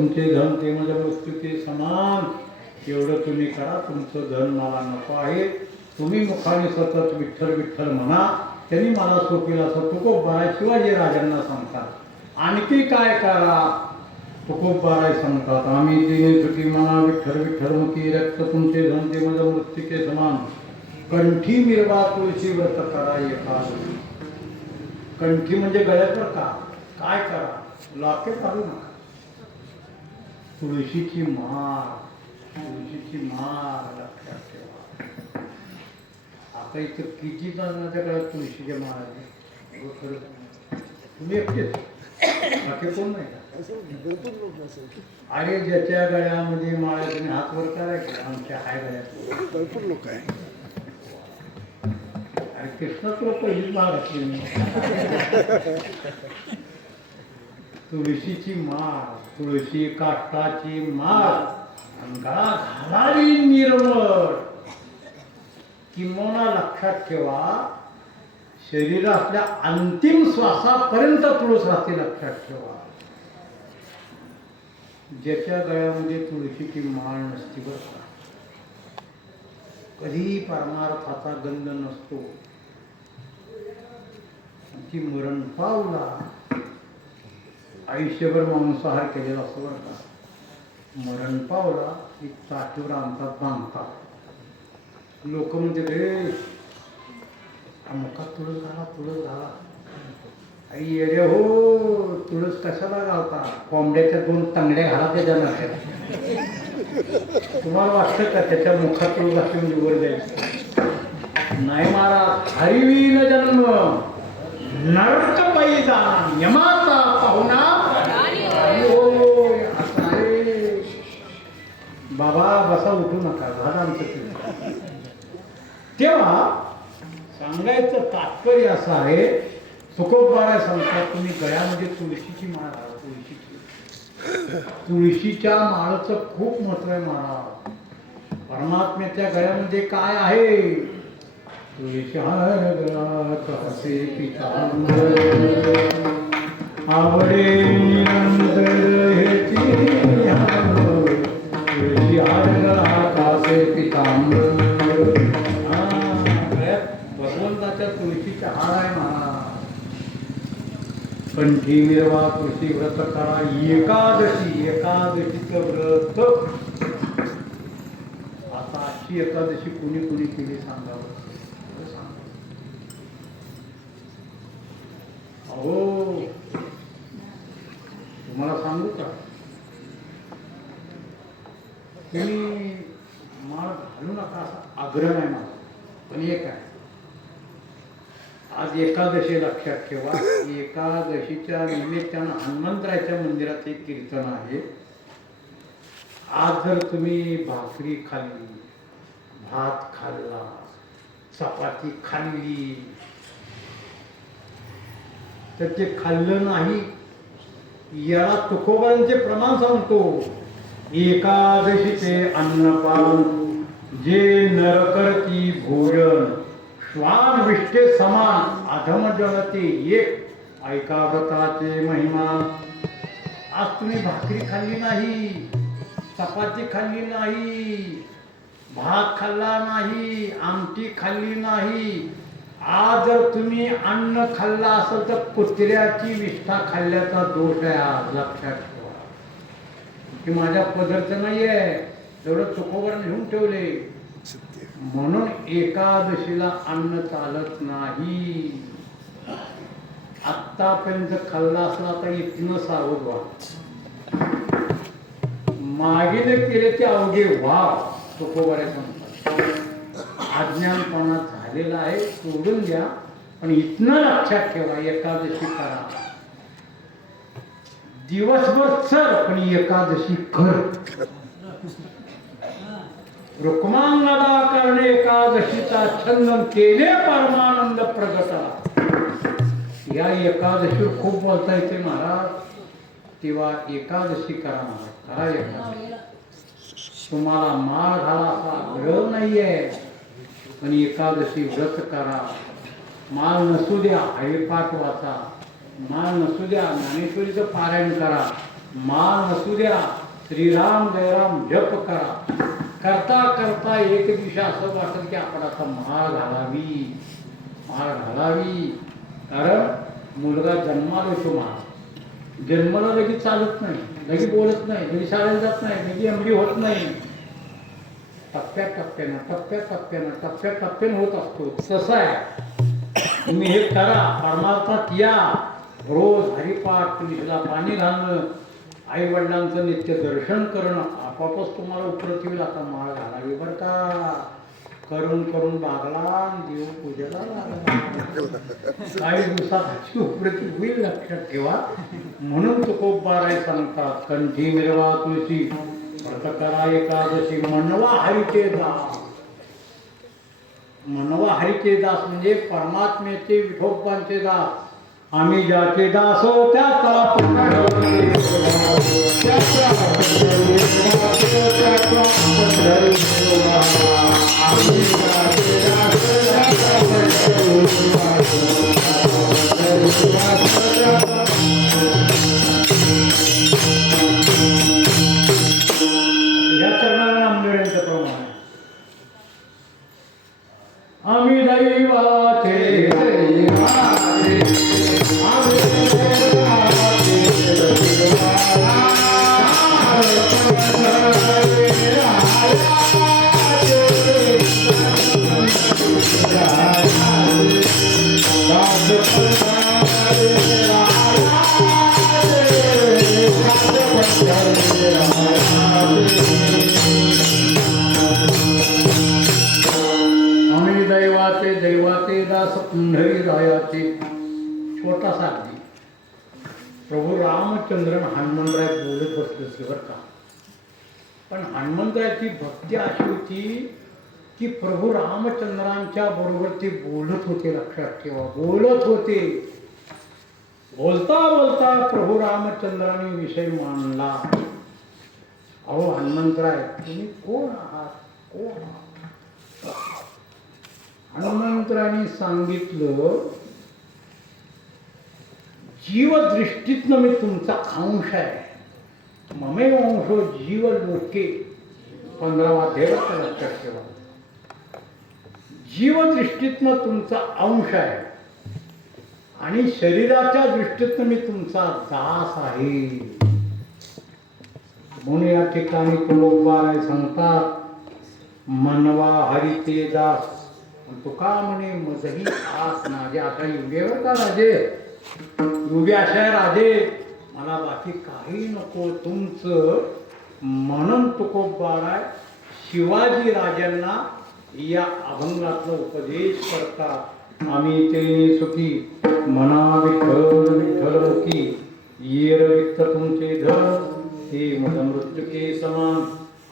तुमचे धन ते माझ्या मृत्यूचे समान, एवढं तुम्ही करा. तुमचं धन मला नको आहे. तुम्ही मुखाने सतत विठ्ठल विठ्ठल म्हणा, त्यांनी मला सोपीला. असं तुकोबाराय शिवाजी राजांना सांगतात. आणखी काय करा? तुकोबाराय सांगतात, आम्ही तिने चुकी म्हणा विठ्ठल विठ्ठल मुखी, रक्त तुमचे धन ते माझ्या मृत्यूचे समान, कंठी मिरवा तुळशी व्रत करा एकादशी. कंठी म्हणजे गळ्यावर का? काय करा? लाके काढू नका. तुळशीची माळ, तुळशीची माळ लक्षात ठेवा. आता इथं किती जणांच्या गळ्यात तुळशीच्या माळ आहे? तुम्ही एकटेच, बाकी कोण नाही का? अरे ज्याच्या गळ्यामध्ये माळ तुम्ही हात वर करायचे, आमच्या हाय गळ्यात भरपूर लोक आहे. अरे कृष्ण तुला पहिलीच माळ घातली. तुळशीची माळ, तुळशी काष्टाची माळ, गळा घालावी निर्मळ. किंवा लक्षात ठेवा, शरीरातल्या अंतिम श्वासापर्यंत तुळस राहते. लक्षात ठेवा, ज्याच्या गळ्यामध्ये तुळशीची माळ नसती बरं का, कधी परमार्थाचा गंध नसतो. ती मरण पावला, आयुष्यभर मांसाहार केलेला असतो बरं का, मरण पावला की ताटीवर आणतात, बांधतात. लोक म्हणते रे अमुका तुळस घाला, तुळस घाला. आई येडे हो, तुळस कशाला घालता? कोंबड्याच्या 2 तंगड्या घाला त्याच्या नाक्यात. तुम्हाला वाटतं का त्याच्या मुखात तुळस घातली वर जाईल? नाही महाराज. हरिवीन जन्म नरक पैदा यमाचा पाहुणा. बाबा बसा, उठू नका, झालं आमचं ते. तेव्हा सांगायचं तात्पर्य असं आहे, तुकोबाराय सांगतात, तुम्ही गळ्यामध्ये तुळशीची माळ घाला. तुळशीच्या माळाचं खूप महत्व आहे महाराज. परमात्म्याच्या गळ्यामध्ये काय आहे? तुळशी कसे पितांबर आवडे निरंतर हेची, तुळशी कासे पितांबर. भगवंताच्या तुळशीचा हार आहे महाराज. कंठी मिरवा तुळशी व्रत करा एकादशी. एकादशीचं व्रत आता अशी एकादशी कुणी कुणी केली सांगावं? अहो तुम्हाला सांगू का, तुम्ही माळ घालू नका असा आग्रह नाही माझा, पण एक आहे, आज एकादशी लक्षात ठेवा. एकादशीच्या निमित्तानं हनुमंतरायच्या मंदिरात एक कीर्तन आहे. आज जर तुम्ही भाकरी खाल्ली, भात खाल्ला, चपाती खाल्ली, तर ते खाल्लं नाही, याला तुकोबांचे प्रमाण सांगतो. एकादशीचे अन्नपान जे नरकरती भोजन, श्वान विष्टे समान अधम जगते एक. ऐका व्रताचे महिमा. आज तुम्ही भाकरी खाल्ली नाही, चपाती खाल्ली नाही, भात खाल्ला नाही, आमटी खाल्ली नाही, आज जर तुम्ही अन्न खाल्ला असेल तर कुत्र्याची विष्ठा खाल्ल्याचा दोष आहे. आज लक्षात ठेवा, की माझ्या पदरचं नाहीये, एवढं तुकोबर लिहून ठेवले. म्हणून एकादशीला अन्न चालत नाही. आत्तापर्यंत खाल्ला असला तर इथनं सावध व्हा. मागे केले ते अवघे व्हा, तुकोबारे सांगतात. अज्ञानपणा झालेला आहे, सोडून द्या. पण इथनं लक्षात ठेवा, एकादशी करा. दिवसभर चल, पण एकादशी कर. रुक्मांगदा करणे एकादशीचा छंद केले परमानंद प्रगटा. या एकादशीवर खूप बोलता येते महाराज. तेव्हा एकादशी करा महाराज, करा एकादशी. तुम्हाला माळ घाला असा आग्रह नाहीये, पण एकादशी व्रत करा. माळ नसू द्या हरिपाठ वाचा, माळ नसू द्या ज्ञानेश्वरीचं पारायण करा, मान नसू द्या, श्रीराम जयराम जप करा. करता करता एक दिवशी असं वाटत की आपण आता माळ घालावी. कारण मुलगा जन्माला येतो, माळ जन्माला लगेच चालत नाही, लगेच बोलत नाही, लगेच शाळेला जात नाही, लगेच एमडी होत नाही. टप्प्याटप्प्यानं होत असतो. तसं आहे. तुम्ही हे करा, परमार्थात या. रोज हरिपाठ, तुळशीला पाणी घालणं, आई वडिलांचं नित्य दर्शन करणं, आपापच तुम्हाला उपरत येईल. आता माळ घालावी बरं का. करून करून बागला, देव पूजेला लागला. काही दिवसात अशी उपरती होईल, लक्षात ठेवा. म्हणून तुकोबाराय सांगतात, कंठी मिरवा तुळशी, व्रत करा एकादशी, मनवा हरीचे दास. मनवा हरीचे दास म्हणजे परमात्म्याचे, विठोबांचे दास. आम्ही ज्याचे दास त्याचा या चरणाला नामदेवांचं प्रमाण आहे. आम्ही दैवाचे दैवाचे दास पुंढरी रायाचे. छोटासा अगदी प्रभू रामचंद्रन हनुमंतराय बोलत बसले बरं का. पण हनुमंतरायाची भक्ती अशी होती की प्रभू रामचंद्रांच्या बरोबर ते बोलत होते. लक्षात ठेवा, बोलत होते. बोलता बोलता प्रभू रामचंद्रांनी विषय मांडला. अहो हनुमंतराय, तुम्ही कोण आहात, कोण आहात? हनुमंतरायांनी सांगितलं, जीवदृष्टीतनं मी तुमचा अंश आहे. ममे अंशो जीव लोके. 15वा अध्याय लक्षात ठेवा. जीवदृष्टीतनं तुमचा अंश आहे आणि शरीराच्या दृष्टीतनं मी तुमचा दास आहे. म्हणून या ठिकाणी तुकोबाराय सांगतात, मनवा हरीचे दास. तुका म्हणे मजही आस नाजे. आता युगेवर का राजे, युगे अशा राजे, मला बाकी काही नको तुमचं. म्हणून तुकोबाराय शिवाजी राजांना या अभंगातला उपदेश करतात. आम्ही ते सुखी मना विठ्ठल विठ्ठल मुखी, येर वित्त तुमचे धर, हे मृत्युके समान.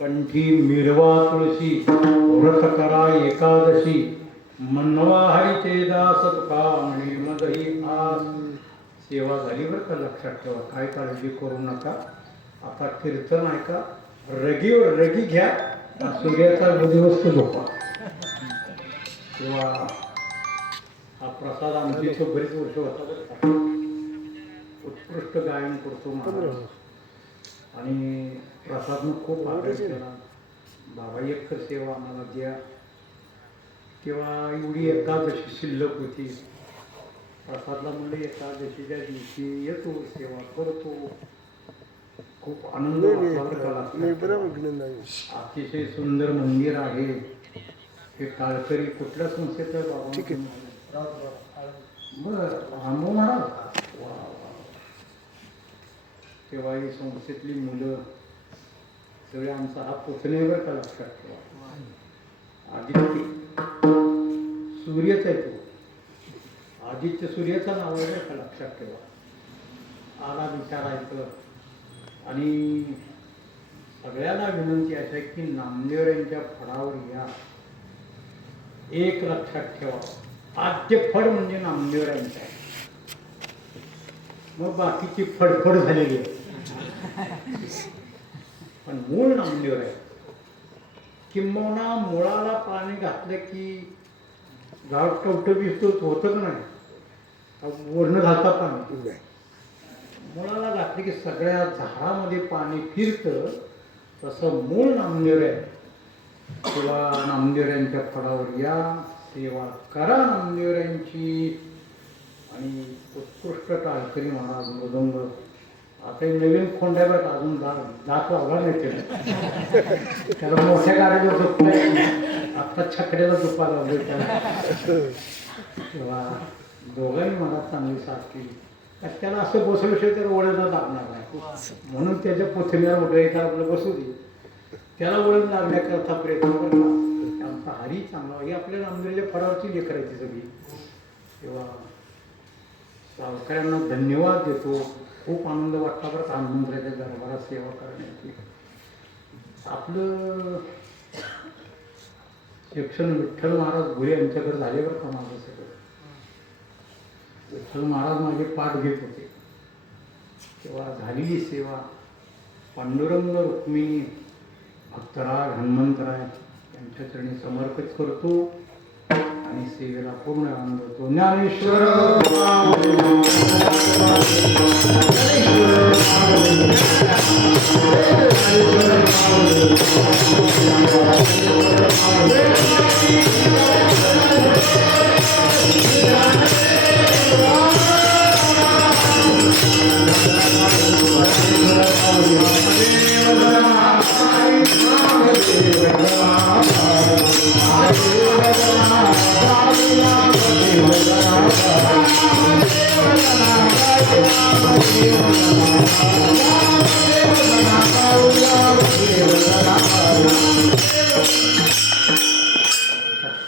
कंठी मिरवा तुळशी, व्रत करा एकादशी, मनवा हरीचे दास. तुका म्हणे मजही आस. सेवा झाली बरं का, लक्षात ठेवा. काय काळजी करू नका. आता कीर्तन ऐका, रगीवर रगी घ्या, सूर्याचा दिवस झोपा. तेव्हा हा प्रसाद आमची इथं बरीच वर्ष होता. उत्कृष्ट गायन करतो महाराज आणि प्रसादनं खूप आदर केला. बाबा एक सेवा आम्हाला द्या. तेव्हा एवढी एकादशी शिल्लक होती. प्रसादला म्हणलं एकादशीच्या दिवशी येतो, सेवा करतो. खूप आनंद वाटला. अतिशय सुंदर मंदिर आहे हे. टाळकरी कुठल्या संस्थेचं बाबा? बरं, आंबो महाराज. तेव्हा ही संस्थेतली मुलं सगळे आमचा हा पुतणेवर का, लक्षात ठेवा. आदित्य सूर्यच आहे तो. आदित्य सूर्याचा नाव आहे का, लक्षात ठेवा. आला विचारायचं. आणि सगळ्यांना विनंती अशी आहे की नामदेव यांच्या फळावर या. एक लक्षात ठेवा, आद्य फळ म्हणजे नामदेव यांचं आहे. मग बाकीची फडफड झालेली आहे, पण मूळ नामदेव आहे. किंबहुना मुळाला पाणी घातलं की गाव टवटवीत होतं का नाही, वर्ण घालता पाणी. मुळाला घातली की सगळ्या झाडामध्ये पाणी फिरतं, तसं मूळ नामदेव आहे. किंवा नामदेवऱ्यांच्या फळावर या, सेवा करा नामदेवऱ्यांची. आणि उत्कृष्ट टाळकरी महाराज मृदंग. आता नवीन खोंड्यावर अजून दात वागणार नाही त्याला. त्याला मोठ्या गाडीवर झोपलाय, आता छकड्याला झोपा लावले त्याला. तेव्हा दोघांनी मला चांगली साथ केली. त्याला असं बसल्याशिवाय त्याला ओळखला लागणार नाही, म्हणून त्याच्या पोथीला उठायला आपलं बसू दे. त्याला ओळख लागण्याकरता प्रयत्न करतात. आमचा हरी चांगला, ही आपल्या नामदेवच्या फळावरची लेकरायची सगळी. तेव्हा सावकारांना धन्यवाद देतो. खूप आनंद वाटला बरं हनुमंतराच्या दरबारात सेवा करण्याची. आपलं शिक्षण विठ्ठल महाराज भुले यांच्याकडे झाले बरं का. माझं सगळं विठ्ठल महाराज माझे पाठ घेत होते, तेव्हा झालेली सेवा पांडुरंग रुक्मिणी भक्तराज हनुमंतराय यांच्या चरणी समर्पित करतो आणि सेवेला पूर्ण आनंद होतो. ज्ञानेश्वर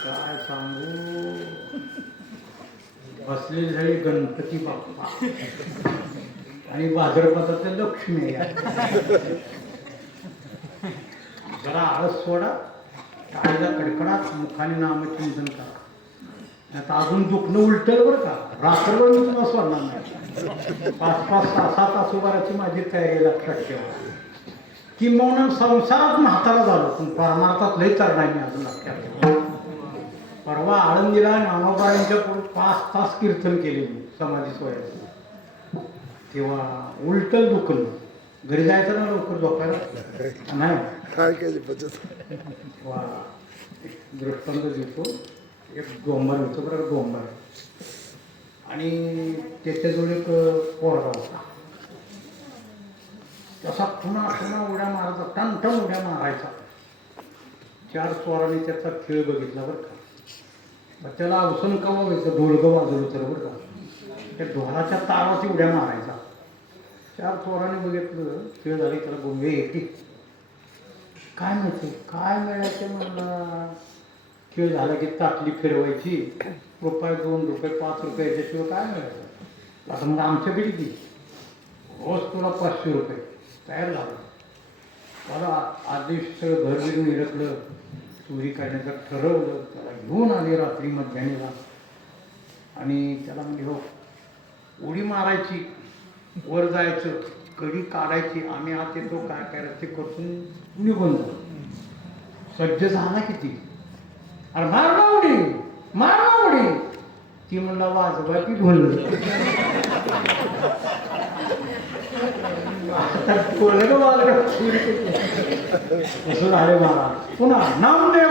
काय सांगू, बसलेली झाली गणपती बाप्पा आणि भाद्रपदाचं लक्ष्मी. जरा आळस सोडा, टाळीला कडकडात मुखाने नामचिंतन करा. आता अजून दुखणं उलटल बरं का. रात्रभर मी तुम्हाला सोडणार नाही. 5-5, 6-6 तास उभाराची माझी तयारी लक्षात ठेवा. किंबहुना संसारात म्हातारा झालो, पण परमार्थात लई तरणार मी अजून लक्षात ठेवा. परवा आळंदीला नामाबाईंच्या पुढे 5 तास कीर्तन केले मी समाधी सोहळ्याचं. तेव्हा उलटल दुखलं. घरी जायचं ना लवकर झोपायला नाही. काय केली बचत. तेव्हा एक दृष्टांत देतो. एक डोंबर होतं बरं, डोंबर, आणि त्याच्याजवळ एक पोरगा होता. तसा पुन्हा पुन्हा उड्या मारायचा, टणटण उड्या मारायचा. 4 चोरांनी त्याचा खेळ बघितला बरं का. मग त्याला अवसन कवा व्हायचं, ढोलगं वाजवलं तर बरं का. त्या ढोलाच्या ताराची उड्या मारायचा. 4 चोरांनी बघितलं, खेळ झाली, त्याला गोंगे येते. काय माहिती काय मिळायचं मला. खेळ झाला की ताटली फिरवायची. रुपये, 2 रुपये, 5 रुपये याच्याशिवाय काय मिळायचं. आता मग आमच्या किती रोज तुला 500 रुपये तयार झालं. मला आदेश सगळं घर बिरून इरकलं, चोरी करण्याचं ठरवलं. त्याला घेऊन आले रात्री मध्यान्हीला आणि त्याला म्हणजे हो उडी मारायची, वर जायचं, कडी काढायची, आम्ही आत येतो, काय करायचं ते करून निघून जाऊ. सज्ज झाला किती, अरे मारणा उडी, मारणा उडी. ती म्हणला वाजवा की ढोल. असं झाले मला. पुन्हा नामदेव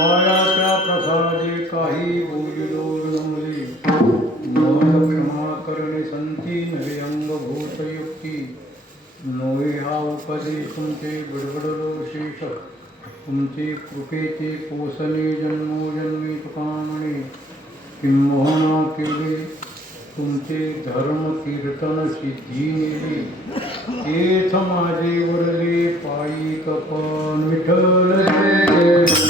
पायाच्या प्रसादे काही बोलिलो नमली नवल क्षमा करणे संती नवे अंगभूत युक्ती नवे हा उपदेश तुमचे गडबडलो शेष तुमचे कृपेचे पोसणे जन्मोजन्मी तुका म्हणे किंबहुना केले तुमचे धर्म कीर्तन सिद्धी नेली तेच माझे वरले पायी कपन विठ्ठल जय